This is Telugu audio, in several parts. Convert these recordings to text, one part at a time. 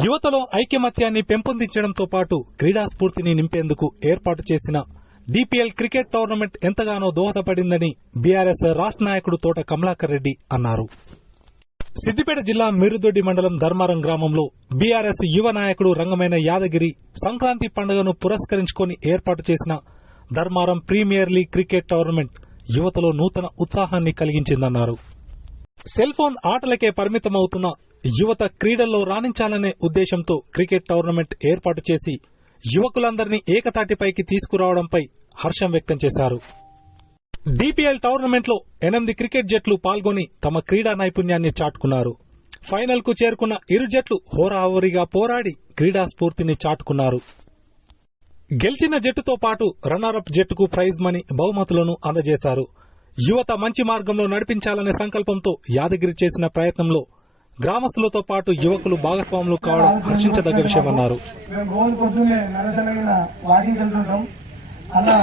యువతలో ఐకమత్యాన్ని పెంపొందించడంతో పాటు క్రీడా స్ఫూర్తిని నింపేందుకు ఏర్పాటు చేసిన డిపిఎల్ క్రికెట్ టోర్నమెంట్ ఎంతగానో దోహదపడిందని బీఆర్ఎస్ రాష్ట్ర నాయకుడు తోట కమలాకర్ రెడ్డి అన్నారు. సిద్దిపేట జిల్లా మిరుదొడ్డి మండలం ధర్మారం గ్రామంలో బీఆర్ఎస్ యువ నాయకుడు రంగమైన యాదగిరి సంక్రాంతి పండుగను పురస్కరించుకొని ఏర్పాటు చేసిన Dharmaram premier league cricket tournament యువతలో నూతన ఉత్సాహాన్ని కలిగించిందన్నారు. సెల్ ఫోన్ ఆటలకే పరిమితమవుతున్న యువత క్రీడల్లో రాణించాలనే ఉద్దేశంతో క్రికెట్ టోర్నమెంట్ ఏర్పాటు చేసి యువకులందరినీ ఏకతాటిపైకి తీసుకురావడంపై హర్షం వ్యక్తం చేశారు. డిపిఎల్ టోర్నమెంట్లో ఎనిమిది క్రికెట్ జట్లు పాల్గొని తమ క్రీడా నైపుణ్యాన్ని చాటుకున్నారు. ఫైనల్కు చేరుకున్న ఇరు జట్లు హోరాహోరీగా పోరాడి క్రీడా స్ఫూర్తిని చాటుకున్నారు. గెలిచిన జట్టుతో పాటు రన్నరప్ జట్టుకు ప్రైజ్ మనీ బహుమతులను అందజేశారు. యువత మంచి మార్గంలో నడిపించాలనే సంకల్పంతో యాదగిరి చేసిన ప్రయత్నంలో గ్రామస్తులతో పాటు యువకులు భాగస్వాములు కావడం హర్షించదగ్గ విషయమన్నారు. మేము వెళ్తుంటాం. అలా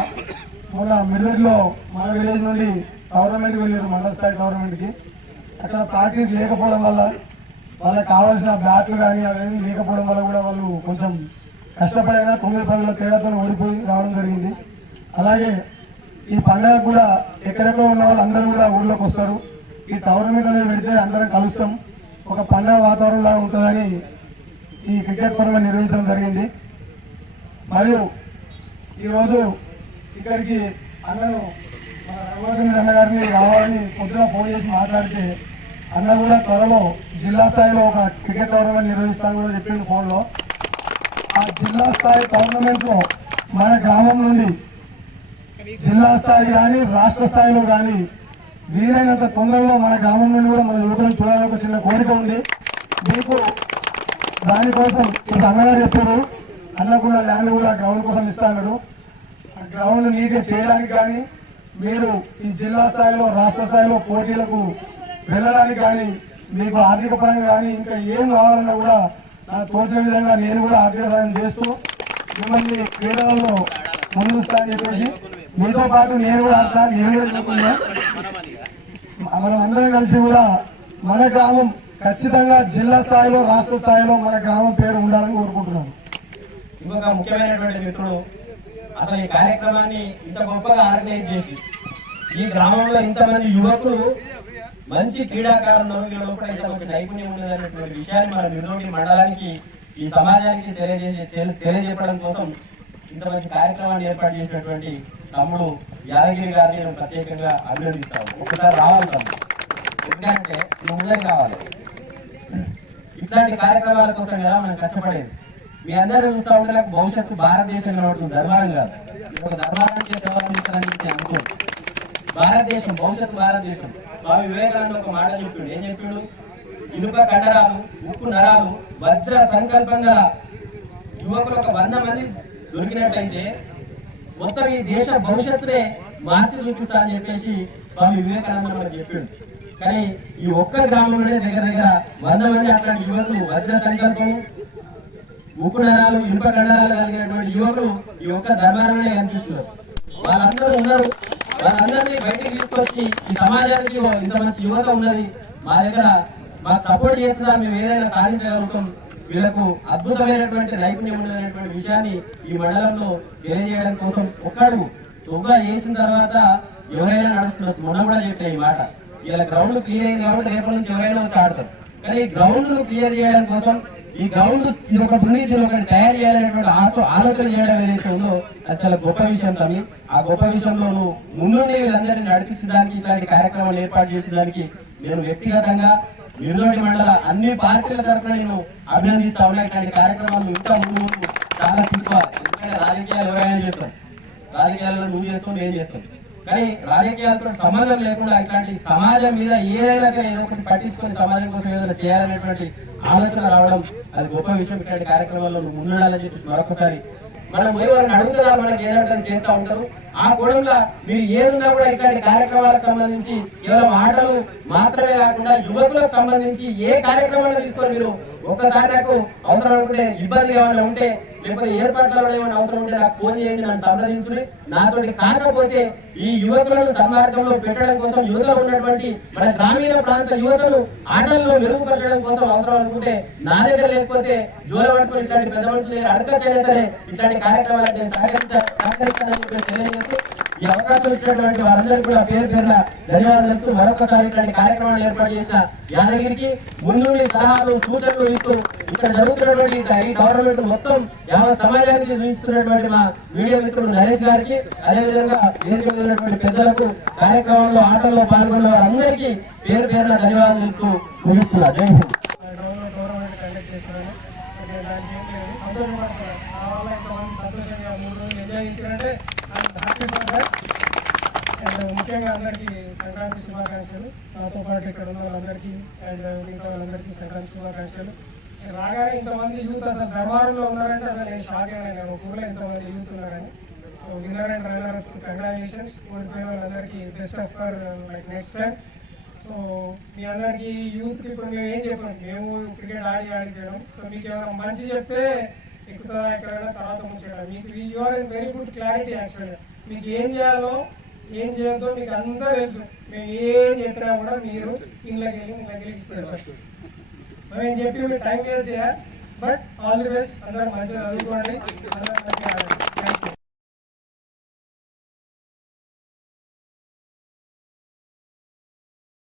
మన మిల్లెట్లో మన విలేజ్ నుండి గవర్నమెంట్ వెళ్ళారు మండల స్థాయి అక్కడ ప్రాక్టీస్ లేకపోవడం వల్ల వాళ్ళకి కావాల్సిన బ్యాట్లు కానీ అవన్నీ లేకపోవడం వల్ల కూడా వాళ్ళు కొంచెం కష్టపడైనా తొమ్మిది పనుల క్రీడతో ఓడిపోయి రావడం జరిగింది. అలాగే ఈ పండుగ కూడా ఎక్కడెక్కడ ఉన్న వాళ్ళు అందరూ కూడా ఊళ్ళోకి వస్తారు. ఈ టోర్నమెంట్ అనేది పెడితే అందరం కలుస్తాం. ఒక పండగ వాతావరణంలా ఉంటుందని ఈ క్రికెట్ పరంగా నిర్వహించడం జరిగింది. మరియు ఈరోజు ఇక్కడికి అన్నను మన రఘువర్ధన్ రావాలని పొద్దున ఫోన్ చేసి మాట్లాడితే అన్న కూడా త్వరలో జిల్లా స్థాయిలో ఒక క్రికెట్ టోర్నమెంట్ నిర్వహిస్తాను కూడా చెప్పింది ఫోన్లో. ఆ జిల్లా స్థాయి టోర్నమెంట్లో మన గ్రామం నుండి జిల్లా స్థాయి కానీ రాష్ట్ర స్థాయిలో కానీ వీలైనంత తొందరలో మన గ్రామం నుండి కూడా మన యువకులను చూడాలని ఒక చిన్న కోరిక ఉంది. మీకు దానికోసం ఇప్పుడు అన్నగారు చెప్పారు. అన్న కూడా ల్యాండ్ కూడా గ్రౌండ్ కోసం ఇస్తా ఆ గ్రౌండ్ నీట్గా చేయడానికి కానీ మీరు ఈ జిల్లా స్థాయిలో రాష్ట్ర స్థాయిలో పోటీలకు వెళ్ళడానికి కానీ మీకు ఆర్థిక పరంగా కానీ ఇంకా ఏం కావాలన్నా కూడా నాకు తోచిన విధంగా నేను కూడా ఆర్థిక సహాయం చేస్తూ మిమ్మల్ని క్రీడలలో ముందుస్తానని చెప్పేసి మీతో పాటు నేను కూడా ఆడతాను నేను కూడా మనం అందరం కలిసి కూడా మన గ్రామం ఖచ్చితంగా జిల్లా స్థాయిలో రాష్ట్ర స్థాయిలో మన గ్రామం పేరు ఉండాలని కోరుకుంటున్నాను ఇంకొక ముఖ్యమైనటువంటి మిత్రుడు అసలు ఈ కార్యక్రమాన్ని ఇంత గొప్పగా ఆర్గనైజ్ చేసి ఈ గ్రామంలో ఇంతమంది యువకులు మంచి క్రీడాకారులు వీళ్ళలో కూడా ఇంత మంచి నైపుణ్యం ఉండదనేటువంటి విషయాన్ని మన నిర్దోటి మండలానికి ఈ సమాజానికి తెలియజేసే తెలి- తెలియజెప్పడం కోసం ఇంత మంచి కార్యక్రమాన్ని ఏర్పాటు చేసినటువంటి తమ్ముడు యాదగిరి గారిని నేను ప్రత్యేకంగా అభినందిస్తాను ఒకసారి రావాలి తమ్ముడు. ఎందుకంటే నువ్వు కావాలి. ఇట్లాంటి కార్యక్రమాల కోసం కదా మనం కష్టపడేది. మీ అందరూ చూస్తూ ఉంటే నాకు భవిష్యత్తు భారతదేశంలో ఉంటుంది ధర్మారం కాదు. ఒక ధర్మారానికి వ్యవహరించాలని నేను భారతదేశం భవిష్యత్తు భారతదేశం. స్వామి వివేకానంద ఒక మాట చెప్పిండు. ఏం చెప్పిండు? ఇనుప కండరాలు ఉప్పు నరాలు వజ్ర సంకల్పంగా యువకులు ఒక వంద మంది దొరికినట్లయితే మొత్తం ఈ దేశ భవిష్యత్తునే మార్చి చూపిస్తా అని చెప్పేసి స్వామి వివేకానంద మనకు చెప్పిండు. కానీ ఈ ఒక్క గ్రామంలోనే దగ్గర దగ్గర వంద మంది అట్లాంటి యువకులు వజ్ర సంకల్పం ఉప్పు నరాలు ఇనుప కండరాలు కలిగినటువంటి యువకులు ఈ ఒక్క ధర్మారానే కనిపిస్తున్నారు. వాళ్ళందరూ ఉన్నారు. వాళ్ళందరినీ బయటకు తీసుకొచ్చి ఈ సమాజానికి ఇంత మంచి యువత ఉన్నది. మా దగ్గర మాకు సపోర్ట్ చేస్తున్నారు. మేము ఏదైనా సాధించగలుగుతాం. వీళ్ళకు అద్భుతమైనటువంటి నైపుణ్యం ఉన్నదనేటువంటి విషయాన్ని ఈ మండలంలో తెలియజేయడం కోసం ఒక్కడు తొవ్వ చేసిన తర్వాత ఎవరైనా నడుస్తున్నారు. మొన్న కూడా చెప్పిన ఈ మాట. ఇలా గ్రౌండ్ క్లియర్ అయింది కాబట్టి రేపటి నుంచి ఎవరైనా వచ్చి ఆడతారు. కానీ ఈ గ్రౌండ్ను క్లియర్ చేయడం కోసం ఈ గ్రౌండ్ ఇది ఒక నుంచి ఒకటి తయారు చేయాలనేటువంటి ఆలోచన చేయడం ఏదైతే ఉందో అది చాలా గొప్ప విషయం తమ్మి ఆ గొప్ప విషయంలో నువ్వు ముందుండి వీళ్ళందరినీ నడిపించడానికి ఇట్లాంటి కార్యక్రమాలు ఏర్పాటు చేసేదానికి నేను వ్యక్తిగతంగా నిర్దోటి మండల అన్ని పార్టీల తరఫున నేను అభినందిస్తా ఉన్నా. ఇట్లాంటి కార్యక్రమాలు ఇంకా ముందు ముందు చాలా తీసుకోవాలి ఎందుకంటే రాజకీయాలు ఎవరైనా చేస్తాం రాజకీయాల్లో నువ్వు చేస్తావు నేను చేస్తాను. కానీ రాజకీయాలతో సంబంధం లేకుండా ఇట్లాంటి సమాజం మీద ఏదైనా ఏదో ఒకటి పట్టించుకొని సమాజం కోసం ఏదైనా చేయాలనేటువంటి ఆలోచన రావడం అది గొప్ప విషయం. ఇట్లాంటి కార్యక్రమాల్లో ముందుండాలని చెప్పి మరొకసారి మనం పోయి వాళ్ళని అడుగుతున్నా మనకి ఏదంటే చేస్తూ ఉంటారు. ఆ కూడంలో మీరు ఏదున్నా కూడా ఇట్లాంటి కార్యక్రమాలకు సంబంధించి కేవలం ఆటలు మాత్రమే కాకుండా యువకులకు సంబంధించి ఏ కార్యక్రమాన్ని తీసుకొని మీరు ఒక్కసారి నాకు అవసరం అనుకుంటే ఇబ్బంది ఏమైనా ఉంటే లేకపోతే ఏర్పాట్లలో ఏమైనా అవసరం ఉంటే నాకు ఫోన్ చేయండి నన్ను సంప్రదించుని నాతోటి కాకపోతే ఈ యువకులను సన్మార్గంలో పెట్టడం కోసం యువతలో ఉన్నటువంటి మన గ్రామీణ ప్రాంత యువతను ఆటల్లో మెరుగుపరచడం కోసం అవసరం అనుకుంటే నా దగ్గర లేకపోతే జోల ఇట్లాంటి పెద్ద మనుషులు అడగచ్చైనా సరే ఇట్లాంటి కార్యక్రమాలకు నేను సహకరించాను సహకరిస్తానని తెలియజేస్తూ ఈ అవకాశం ఇచ్చినటువంటి వారందరికీ కూడా పేరు పేరున ధన్యవాదాలు చెప్తూ మరొకసారి ఇట్లాంటి కార్యక్రమాలు ఏర్పాటు చేసిన యాదగిరికి ముందుండి సలహాలు సూచనలు ఇస్తూ ఇక్కడ జరుగుతున్నటువంటి ఈ గవర్నమెంట్ మొత్తం యావత్ సమాజానికి చూపిస్తున్నటువంటి మా మీడియా మిత్రుడు నరేష్ గారికి అదేవిధంగా వేదిక ఉన్నటువంటి పెద్దలకు కార్యక్రమంలో ఆటల్లో పాల్గొన్న వారందరికీ పేరు పేరున ధన్యవాదాలు చెప్తూ ముగిస్తున్నా. జై హింద్. గవర్నమెంట్ సంతోషంగా మూడు రోజులు ఎంజాయ్ చేసినంటే హ్యాపీ అండ్ ముఖ్యంగా అందరికీ సంక్రాంతి శుభాకాంక్షలు. నాతో పాటు ఇక్కడ ఉన్న వాళ్ళందరికీ అండ్ మిగతా వాళ్ళందరికీ సంక్రాంతి శుభాకాంక్షలు. రాగానే ఇంతమంది యూత్ అసలు దర్బారులో ఉన్నారంటే అసలు నేను షాక్ అయినా ఊర్లో ఇంతమంది యూత్ ఉన్నారని. So winner and runner congratulations ఓడిపోయిన వాళ్ళందరికీ best of for like next time so మీ అందరికీ యూత్కి ఇప్పుడు మేము ఏం చెప్పాం? మేము క్రికెట్ ఆడి ఆడిపోయాం సో మీకు ఏమైనా మంచి చెప్తే ఎక్కుతుందా ఎక్కడైనా తర్వాత ముంచేయడం మీకు you are in very good clarity యాక్చువల్గా. మీకు ఏం చేయాలో ఏం చేయొద్దో మీకు అంతా తెలుసు. మేము ఏం చెప్పినా కూడా మీరు ఇంట్లోకి వెళ్ళి ఇంట్లోకి వెళ్ళి పెడతారు మేము చెప్పి మీరు టైం వేస్ట్ చేయాలి. But all the best. అందరూ మంచిగా చదువుకోండి. అందరూ